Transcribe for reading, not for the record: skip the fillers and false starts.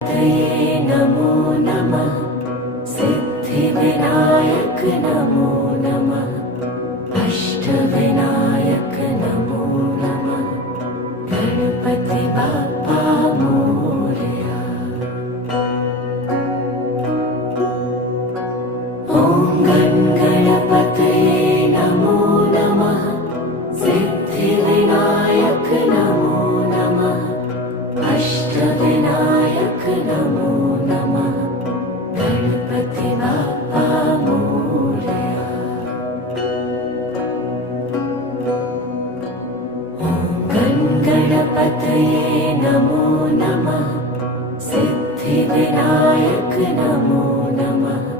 तये नमो नमः। सिद्धिविनायक नमो नमः। अष्टविनायक नमो नमः। गणपति बाप्पा मोरया। ॐ गणपतये नमो नमः। सिद्धिविनायक नमो नमः। अष्टविनायक नमो नमः। गणपति बाप्पा मोरया। ॐ गणपतये नमो नमः। सिद्धिविनायक नमो नमः।